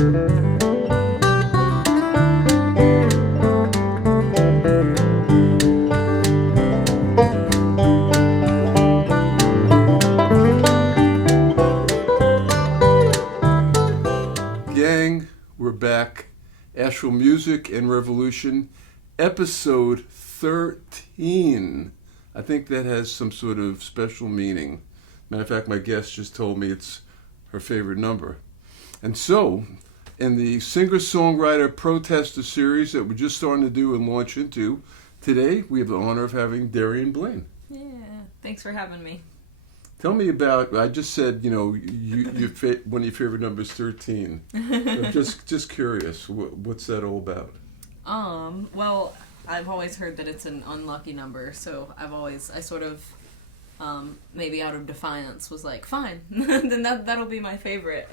Gang, we're back. Asheville Music and Revolution, episode 13. I think that has some sort of special meaning. Matter of fact, my guest just told me it's her favorite number. And so, in the singer-songwriter protester series that we're just starting to do and launch into, today we have the honor of having Derian Blane. Yeah, thanks for having me. Tell me about, I just said, you know, one of your favorite numbers, 13. I'm just curious, what's that all about? Well, I've always heard that it's an unlucky number, so I sort of, maybe out of defiance was like, fine, then that'll be my favorite.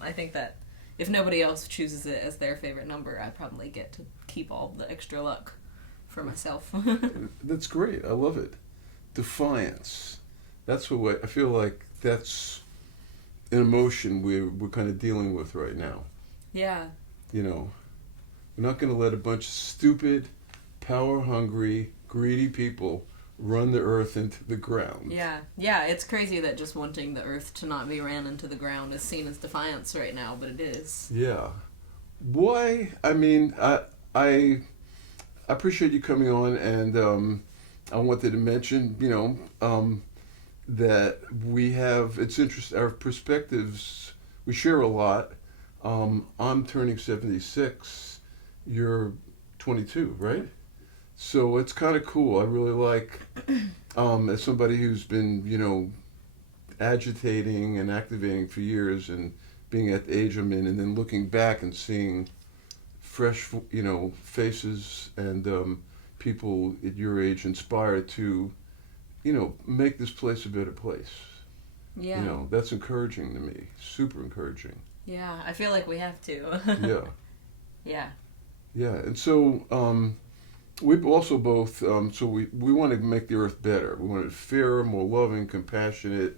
I think that if nobody else chooses it as their favorite number, I probably get to keep all the extra luck for myself. That's great, I love it. Defiance. That's what I feel like. That's an emotion we're kind of dealing with right now. Yeah. You know, we're not going to let a bunch of stupid, power-hungry, greedy people run the earth into the ground. Yeah. It's crazy that just wanting the earth to not be ran into the ground is seen as defiance right now, but it is. Yeah. Why? I mean, I appreciate you coming on, and I wanted to mention, you know, that we have, it's interesting, our perspectives, we share a lot. I'm turning 76, you're 22, right? So it's kind of cool. I really like, as somebody who's been, you know, agitating and activating for years and being at the age I'm in, and then looking back and seeing fresh, you know, faces and people at your age inspired to, you know, make this place a better place. Yeah. You know, that's encouraging to me. Super encouraging. Yeah, I feel like we have to. Yeah. Yeah. Yeah, and so we've also both, so we want to make the earth better. We want it fairer, more loving, compassionate,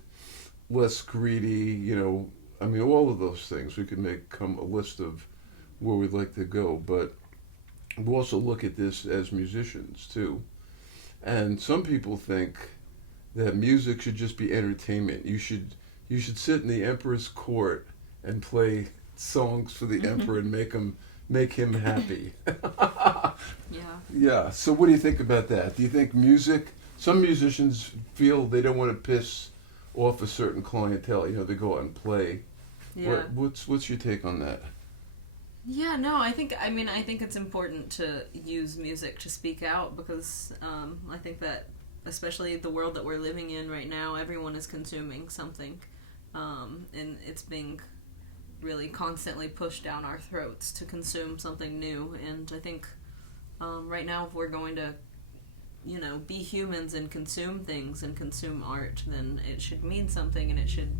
less greedy, you know, I mean, all of those things. We could come a list of where we'd like to go, but we also look at this as musicians, too. And some people think that music should just be entertainment. You should sit in the emperor's court and play songs for the emperor and make him happy. Yeah. Yeah. So what do you think about that? Do you think some musicians feel they don't want to piss off a certain clientele, you know, they go out and play. Yeah. What's your take on that? Yeah, no, I think it's important to use music to speak out because I think that especially the world that we're living in right now, everyone is consuming something, and it's being really constantly pushed down our throats to consume something new. And I think right now, if we're going to, you know, be humans and consume things and consume art, then it should mean something and it should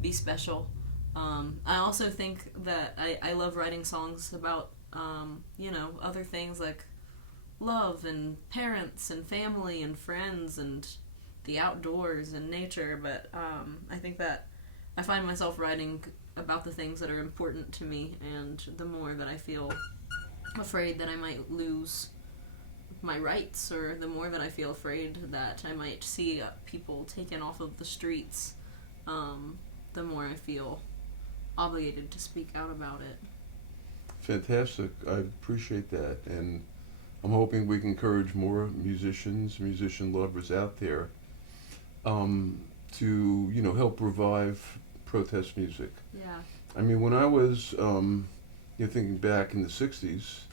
be special. I also think that I love writing songs about, you know, other things like love and parents and family and friends and the outdoors and nature, but I think that I find myself writing about the things that are important to me, and the more that I feel afraid that I might lose my rights, or the more that I feel afraid that I might see people taken off of the streets, the more I feel obligated to speak out about it. Fantastic. I appreciate that, and I'm hoping we can encourage more musician lovers out there to, you know, help revive protest music. Yeah. I mean, when I was, you know, thinking back in the 60s,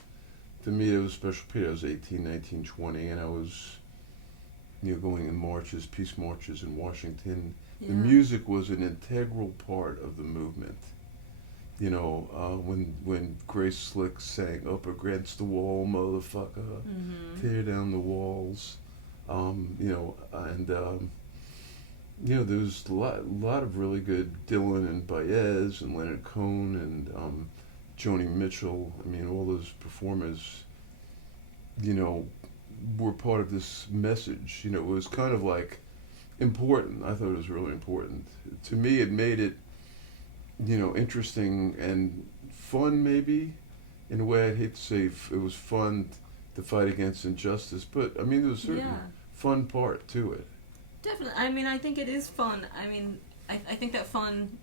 to me it was a special period. I was 18, 19, 20, and I was, you know, going in marches, peace marches in Washington. Yeah. The music was an integral part of the movement. You know, when Grace Slick sang "Up Against the Wall, Motherfucker," tear down the walls, you know, and you know, there was a lot of really good Dylan and Baez and Leonard Cohen and Joni Mitchell. I mean, all those performers, you know, were part of this message. You know, it was kind of like important. I thought it was really important. To me, it made it, you know, interesting and fun, maybe, in a way. I'd hate to say it was fun to fight against injustice, but I mean, there was a certain fun part to it. Definitely. I mean, I think it is fun. I mean, I think that fun,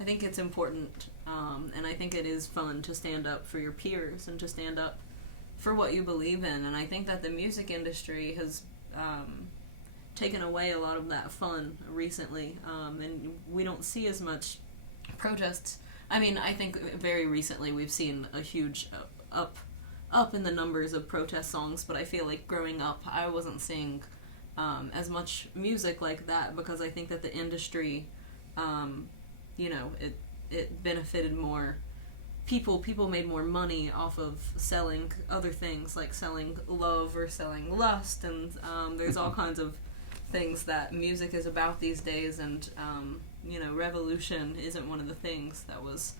I think it's important, and I think it is fun to stand up for your peers and to stand up for what you believe in, and I think that the music industry has taken away a lot of that fun recently, and we don't see as much protests. I mean, I think very recently we've seen a huge up in the numbers of protest songs, but I feel like growing up I wasn't seeing as much music like that, because I think that the industry, it benefited more people. People made more money off of selling other things, like selling love or selling lust, and there's all kinds of things that music is about these days, and revolution isn't one of the things that was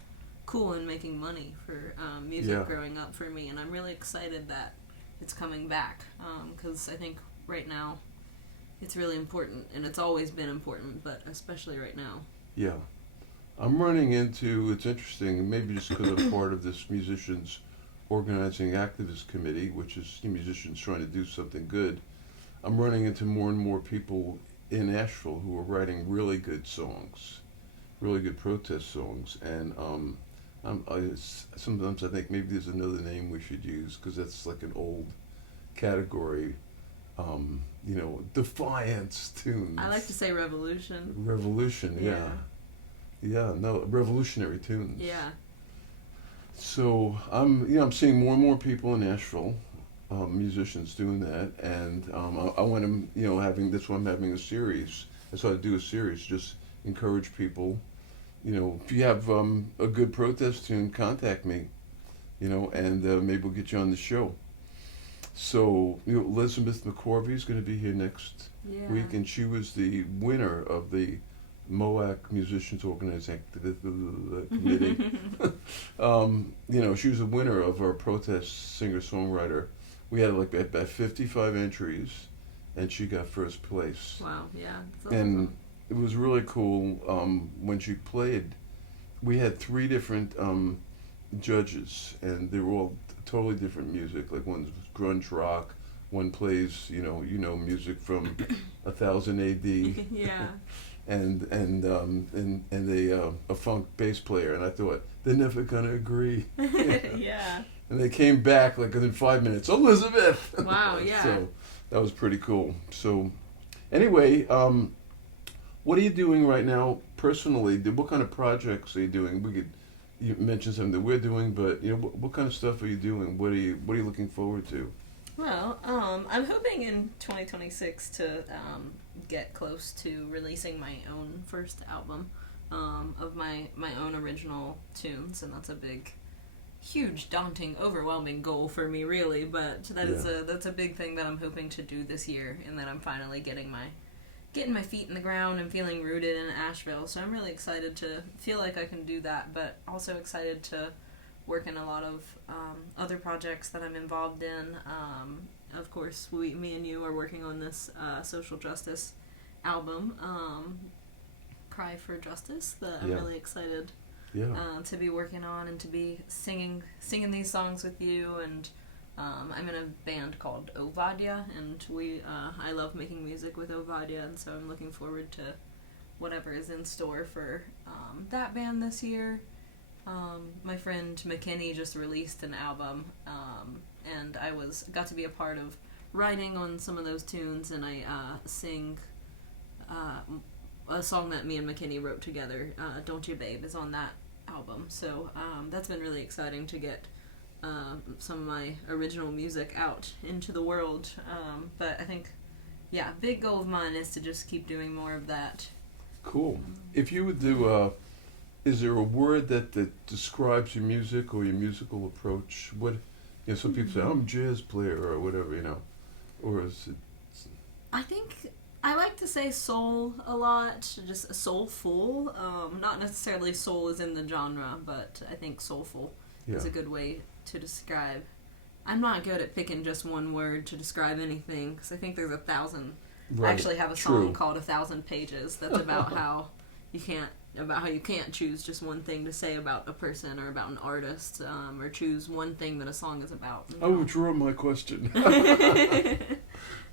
cool in making money for music growing up for me, and I'm really excited that it's coming back, because I think right now it's really important, and it's always been important, but especially right now. Yeah. I'm running into, it's interesting, maybe just because I'm part of this musicians organizing activist committee, which is musicians trying to do something good. I'm running into more and more people in Asheville who are writing really good songs, really good protest songs, and sometimes I think maybe there's another name we should use, because that's like an old category, defiance tunes. I like to say revolution. Revolution, yeah. Yeah, no, revolutionary tunes. Yeah. So I'm seeing more and more people in Asheville, musicians doing that, and I want to, that's why I'm having a series. That's why I do a series, just encourage people. If you have a good protest tune, contact me, and maybe we'll get you on the show. So, Elizabeth McCorvey is going to be here next week, and she was the winner of the MOAC Musicians Organizing Committee. She was a winner of our protest singer-songwriter. We had like about 55 entries, and she got first place. Wow, yeah. And it was really cool when she played. We had 3 different judges, and they were all totally different music. Like one's grunge rock, one plays music from 1000 A.D. Yeah. and a funk bass player, and I thought they're never gonna agree. Yeah. And they came back like within 5 minutes. Elizabeth. Wow. Yeah. So that was pretty cool. So anyway, what are you doing right now personally? What kind of projects are you doing? You mentioned something that we're doing, but what kind of stuff are you doing? What are you looking forward to? Well, I'm hoping in 2026 to get close to releasing my own first album of my own original tunes, and that's a big, huge, daunting, overwhelming goal for me, really. But that's a big thing that I'm hoping to do this year, and that I'm finally getting my feet in the ground and feeling rooted in Asheville. So I'm really excited to feel like I can do that, but also excited to work in a lot of other projects that I'm involved in. Of course, me and you are working on this social justice album, Cry for Justice, that I'm really excited to be working on, and to be singing these songs with you. And I'm in a band called Ovadya, and I love making music with Ovadya, and so I'm looking forward to whatever is in store for that band this year. My friend McKinney just released an album, and I got to be a part of writing on some of those tunes, and I sing a song that me and McKinney wrote together. Don't You Babe is on that album, so that's been really exciting to get some of my original music out into the world. But I think, big goal of mine is to just keep doing more of that. Cool. If you would do, is there a word that describes your music or your musical approach? What, some people say, I'm a jazz player or whatever, or is it? I think I like to say soul a lot, just soulful. Not necessarily soul as in the genre, but I think soulful is a good way to describe. I'm not good at picking just one word to describe anything, because I think there's 1,000. Right. I actually have a song called 1,000 Pages that's about how you can't about how you can't choose just one thing to say about a person or about an artist, or choose one thing that a song is about. I withdraw my question.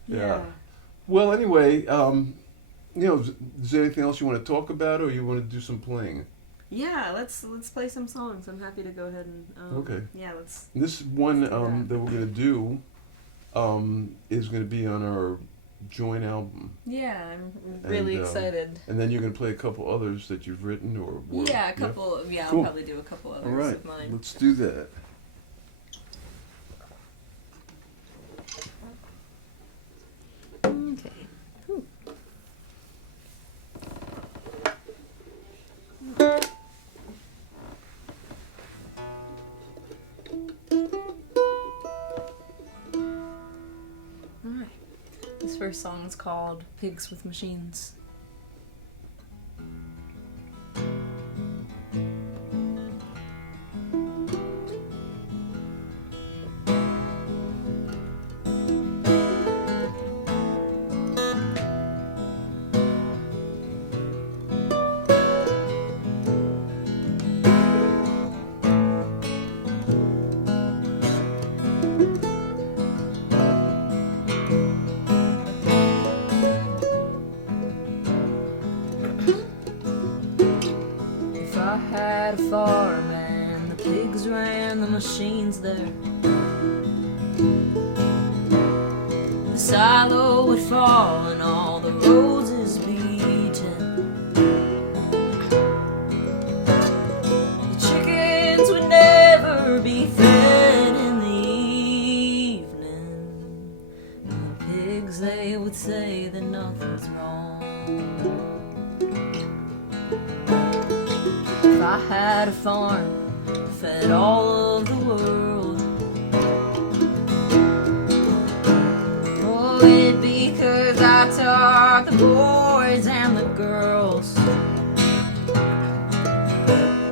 Yeah. Well, anyway, is there anything else you want to talk about, or you want to do some playing? Yeah, let's play some songs. I'm happy to go ahead and okay. Yeah, let's. This one that we're gonna do is gonna be on our joint album. Yeah, I'm really excited. And then you're gonna play a couple others that you've written, or yeah, a couple. Yeah, cool. I'll probably do a couple others All right, of mine. let's do that. Okay. Whew. Alright. This first song is called Pigs with Machines. I had a farm and the pigs ran the machines there. The silo would fall and all the roses beaten. The chickens would never be fed in the evening. And the pigs, they would say that nothing's wrong. If I had a farm, fed all of the world, oh, it'd be 'cause I taught the boys and the girls,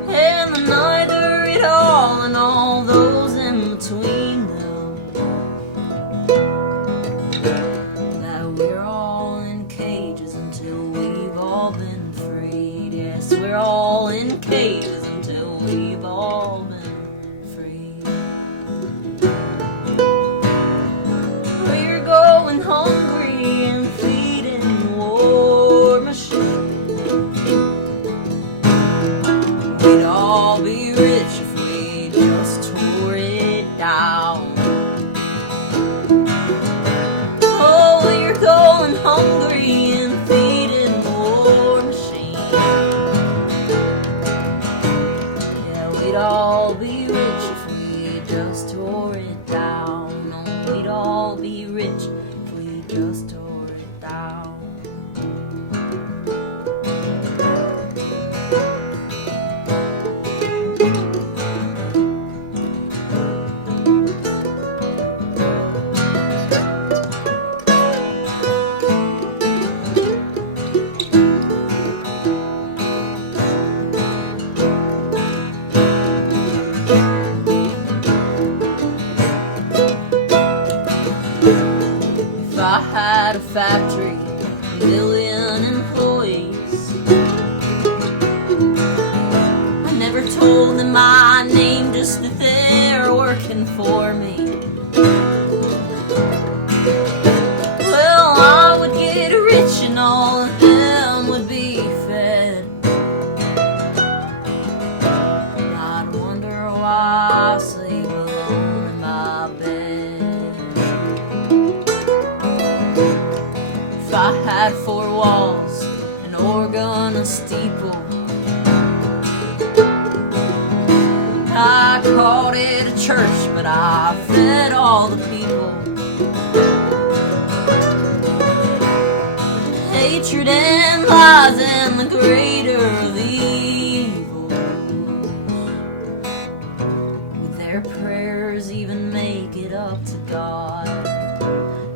and the neither it all and all those in between them, that we're all in cages until we've all been freed. Yes, we're all in cages until we've all been free. We're going hungry and feeding war machines. We'd all be rich if we just tore it down. Oh, we're going hungry and feeding war machines. We'd all be rich if we just tore it down. Oh, we'd all be rich if we just tore it down. If I had a factory, a million employees, I never told them my name, just that they're working for me. Well, I would get rich and all of them would be fed. And I'd wonder why I sleep alone in my bed. If I had four walls, an organ, a steeple, I called it a church, but I fed all the people. Hatred and lies and the greater of evils. Would their prayers even make it up to God?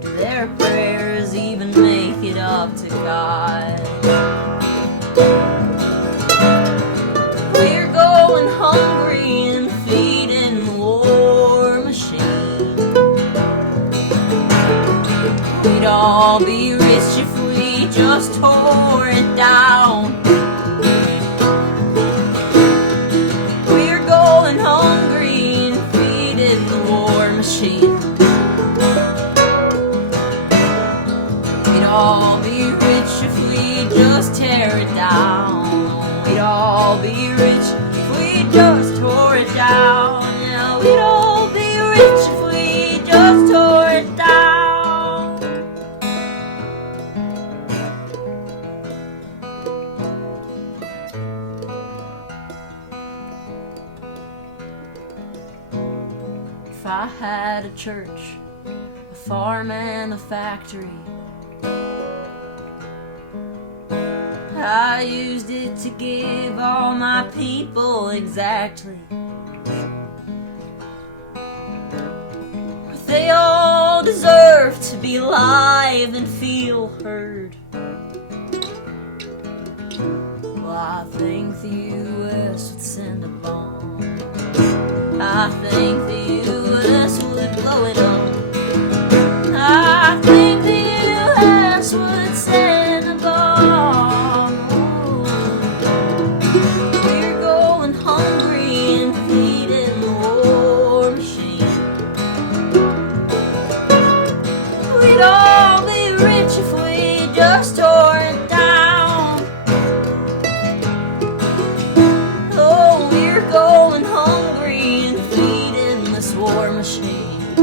Do their prayers even make it up to God? We're going hungry and feeding the war machine. We'd all be rich if we just tore it down. going hungry and feeding the war machine. We'd all be rich if we just tear it down. We'd all be rich if we just tore it down. Yeah, we'd all be rich if we just tore it down. If I had a church, a farm and a factory, I used it to give all my people exactly what they all deserve, to be alive and feel heard. Well, I think the U.S. would send a bomb. I think the U.S. would blow it up. I think the U.S. would send a bomb. We're going hungry and feeding the war machine. We'd all be rich if we just tore it down. Oh, we're going hungry and feeding this war machine.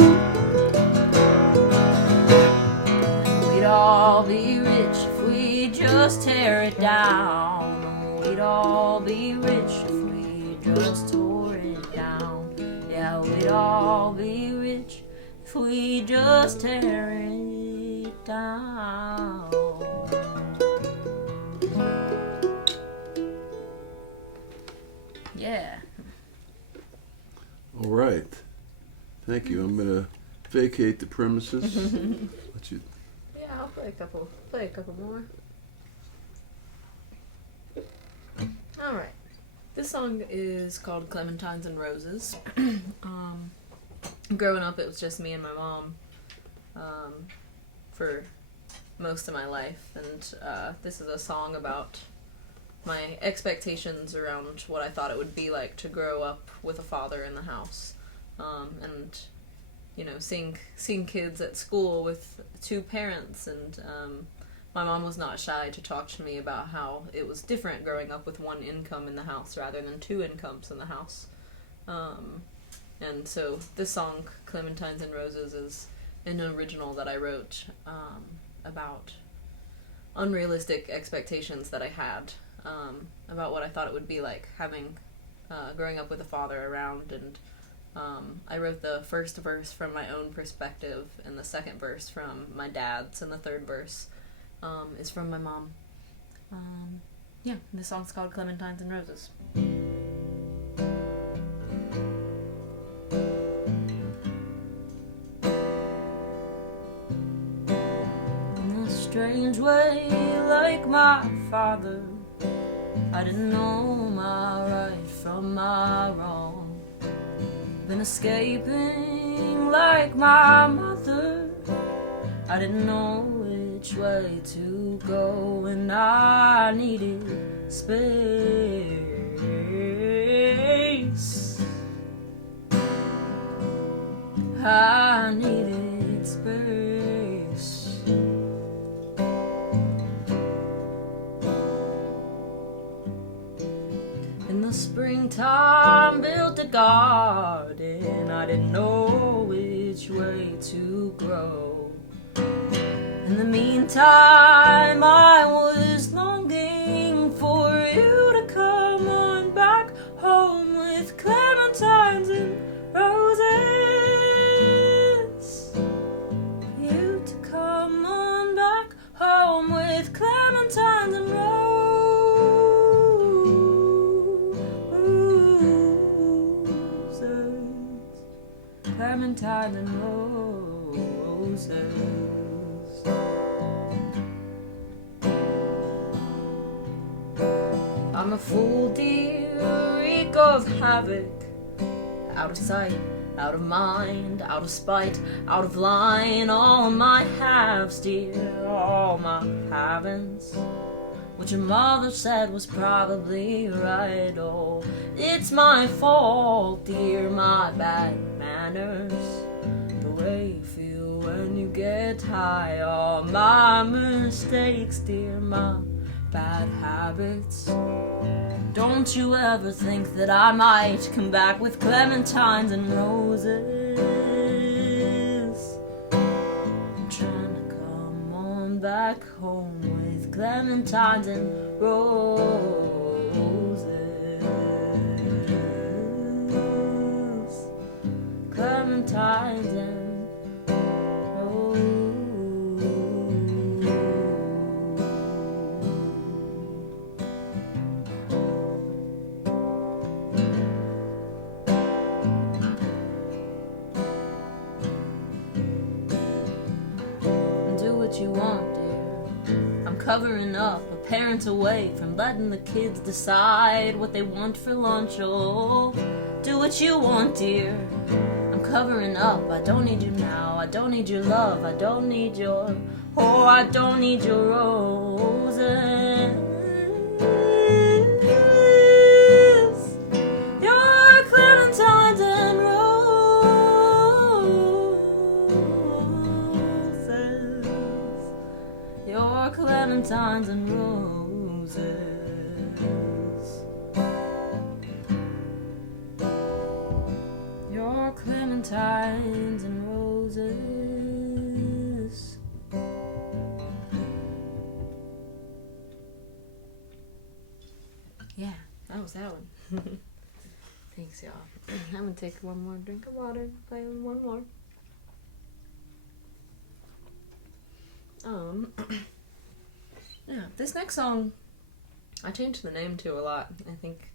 We'd all be rich if we just tear it down. We'd all be rich if we just tore it down. Yeah, we'd all be rich if we just tear it down. Yeah. All right. Thank you. I'm going to vacate the premises. Let you. Yeah, I'll play a couple more. Alright. This song is called Clementines and Roses. Growing up, it was just me and my mom for most of my life, and this is a song about my expectations around what I thought it would be like to grow up with a father in the house, and you know, seeing kids at school with two parents, and my mom was not shy to talk to me about how it was different growing up with one income in the house rather than two incomes in the house. And so this song, Clementines and Roses, is an original that I wrote about unrealistic expectations that I had about what I thought it would be like having growing up with a father around. And I wrote the first verse from my own perspective, and the second verse from my dad's, and the third verse is from my mom. Yeah, this song's called Clementines and Roses. In a strange way, like my father, I didn't know my right from my wrong. Been escaping like my mother, I didn't know which way to go, and I needed space. I needed space. In the springtime, built a garden, I didn't know which way to grow. In the meantime, I was longing for you to come on back home with clementines and roses. You to come on back home with clementines and roses. Clementines and roses. I'm a fool, dear, wreak of havoc. Out of sight, out of mind, out of spite, out of line. All my halves, dear, all my haven'ts. what your mother said was probably right. Oh, it's my fault, dear, my bad manners, the way you feel when you get high. All my mistakes, dear, my bad habits. Don't you ever think that I might come back with clementines and roses. I'm trying to come on back home with clementines and roses. Clementines and roses. Do what you want, dear. I'm covering up, a parent away from letting the kids decide what they want for lunch. Oh, do what you want, dear. I'm covering up, I don't need you now. I don't need your love, I don't need your, oh, I don't need your roses. Your clementines and roses. Your clementines and roses. Your clementines and roses. Yeah, that was that one. Thanks, y'all. I'm gonna take one more drink of water, play one more. Yeah, this next song, I changed the name to a lot. I think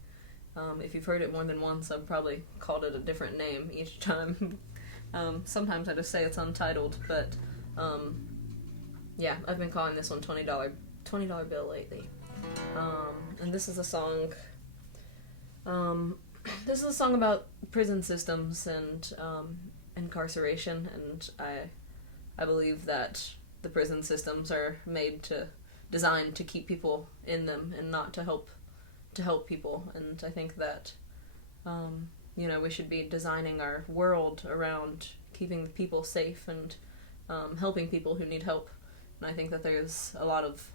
if you've heard it more than once, I've probably called it a different name each time. Sometimes I just say it's untitled, but yeah, I've been calling this one $20 bill lately. And this is a song. This is a song about prison systems and incarceration, and I believe that the prison systems are designed to keep people in them and not to help people. And I think that we should be designing our world around keeping the people safe and helping people who need help. And I think that there's a lot of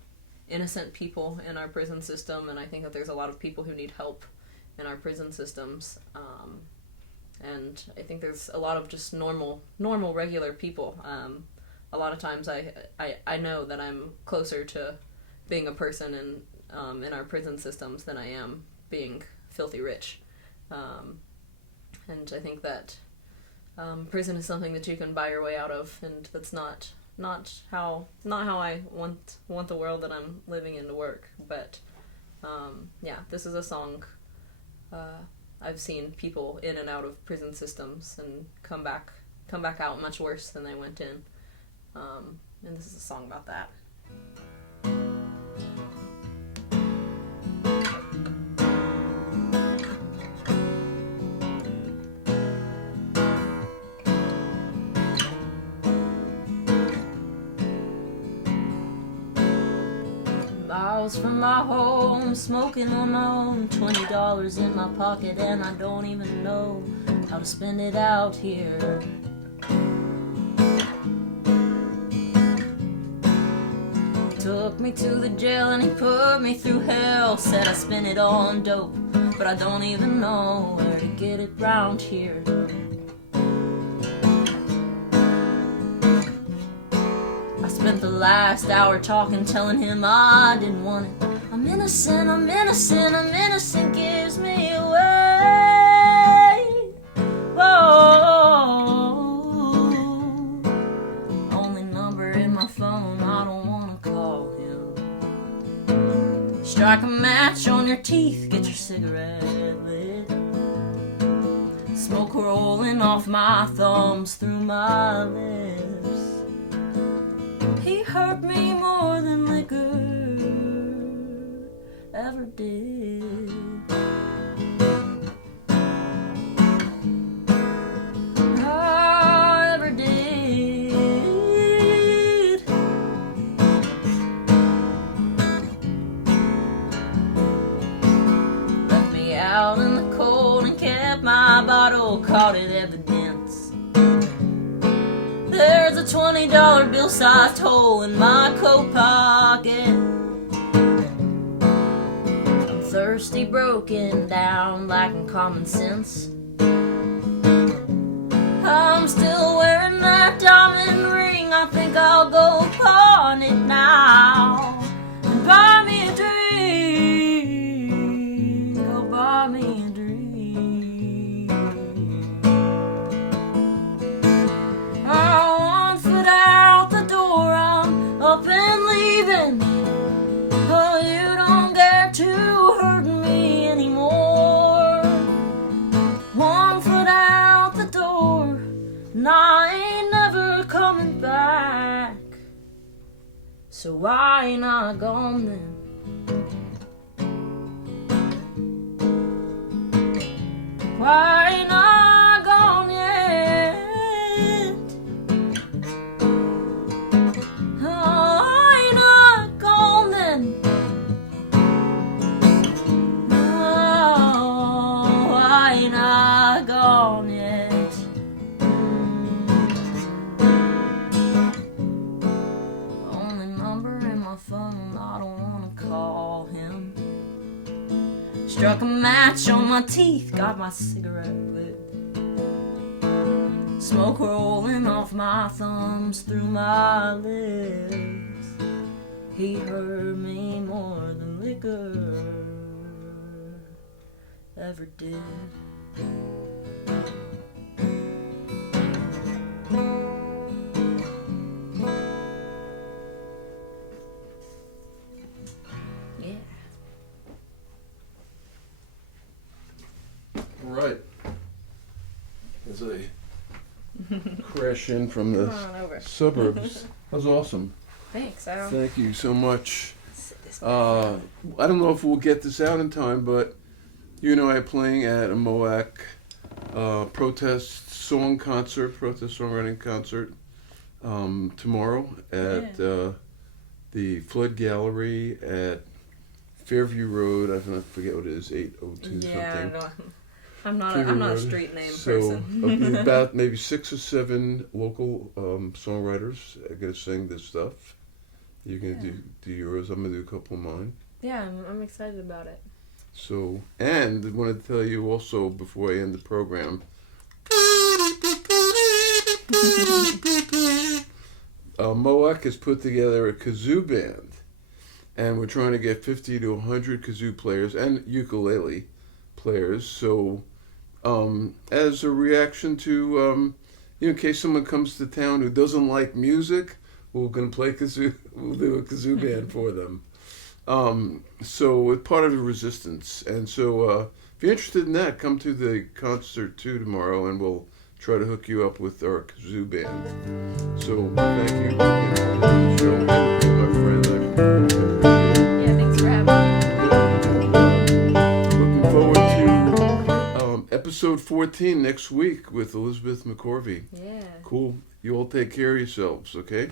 innocent people in our prison system, and I think that there's a lot of people who need help in our prison systems. And I think there's a lot of just normal, regular people. A lot of times I know that I'm closer to being a person in our prison systems than I am being filthy rich. And I think that prison is something that you can buy your way out of, and that's not how I want the world that I'm living in to work. But yeah, this is a song. I've seen people in and out of prison systems and come back out much worse than they went in. And this is a song about that. Miles from my home, smoking on my own, $20 in my pocket, and I don't even know how to spend it out here. Took me to the jail and he put me through hell. Said I spent it all on dope, but I don't even know where to get it round here. I spent the last hour talking, telling him I didn't want it. I'm innocent, I'm innocent, I'm innocent, gives me away. Whoa. Only number in my phone, I don't wanna call him. Strike a match on your teeth, get your cigarette lit. Smoke rolling off my thumbs through my lips. He hurt me more than liquor ever did. I ever did. so-called evidence. There's a $20 bill-sized hole in my coat pocket. I'm thirsty, broken down, lacking common sense. I'm still wearing that diamond ring. I think I'll go pawn it now and buy me a drink. Go buy me a drink. I'm 1 foot out the door, I'm up and leaving. Oh, you don't get to hurt me anymore. 1 foot out the door, and I ain't never coming back. So why ain't I gone then? Why ain't I gone yet? Why ain't I gone then? Oh, why ain't I gone yet? Only number in my phone, I don't wanna call him. Struck a match on my teeth, got my cigarette lit. Smoke rolling off my thumbs through my lips. He hurt me more than liquor ever did. Yeah. All right. As I crash in from the Come on over. suburbs. That was awesome. Thanks, Al. Thank you so much. I don't know if we'll get this out in time, but you and I are playing at a MOAC protest songwriting concert tomorrow at the Flood Gallery at Fairview Road. I forget what it is, 802 something. No, I'm not Fairview a Road. street name So person. about maybe 6 or 7 local songwriters are going to sing this stuff. You're going to do yours. I'm going to do a couple of mine. Yeah, I'm excited about it. So, and I wanted to tell you also before I end the program, MOAC has put together a kazoo band, and we're trying to get 50 to 100 kazoo players and ukulele players. So, as a reaction to, in case someone comes to town who doesn't like music, we're going to play kazoo. We'll do a kazoo band for them. So it's part of the resistance. And so if you're interested in that, come to the concert too tomorrow, and we'll try to hook you up with our kazoo band. So thank you for the show, my friend. Yeah, thanks for having me. Looking forward to episode 14 next week with Elizabeth McCorvey. Yeah. Cool. You all take care of yourselves, okay?